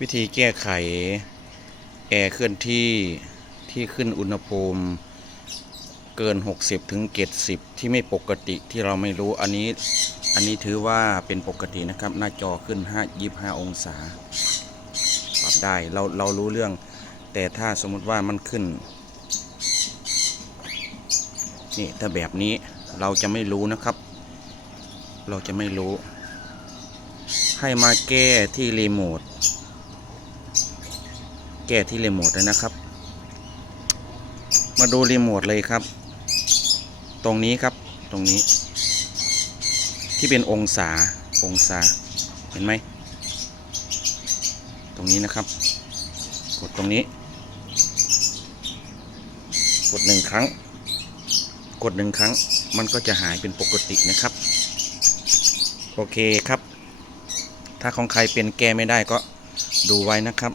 วิธีแก้ไข แอร์เคลื่อนที่ที่ขึ้นอุณหภูมิเกิน 60ถึง70 ที่ไม่ปกติที่เราไม่รู้อันนี้ อันนี้ถือว่าเป็นปกตินะครับ หน้าจอขึ้น 5 25 องศา ปรับได้เราเรารู้เรื่อง แต่ถ้าสมมุติว่ามันขึ้น นี่ถ้าแบบนี้เราจะไม่รู้นะครับ เราจะไม่รู้ ให้มาแก้ที่รีโมท แก้ที่รีโมทเลยนะครับ มาดูรีโมทเลยครับ ตรงนี้ครับตรงนี้ ที่เป็นองศาองศาเห็นไหมตรงนี้นะครับ กดตรงนี้ กดหนึ่งครั้ง กดหนึ่งครั้ง มันก็จะหายเป็นปกตินะครับ โอเคครับ ถ้าของใครเป็นแก้ไม่ได้ก็ดูไว้นะครับ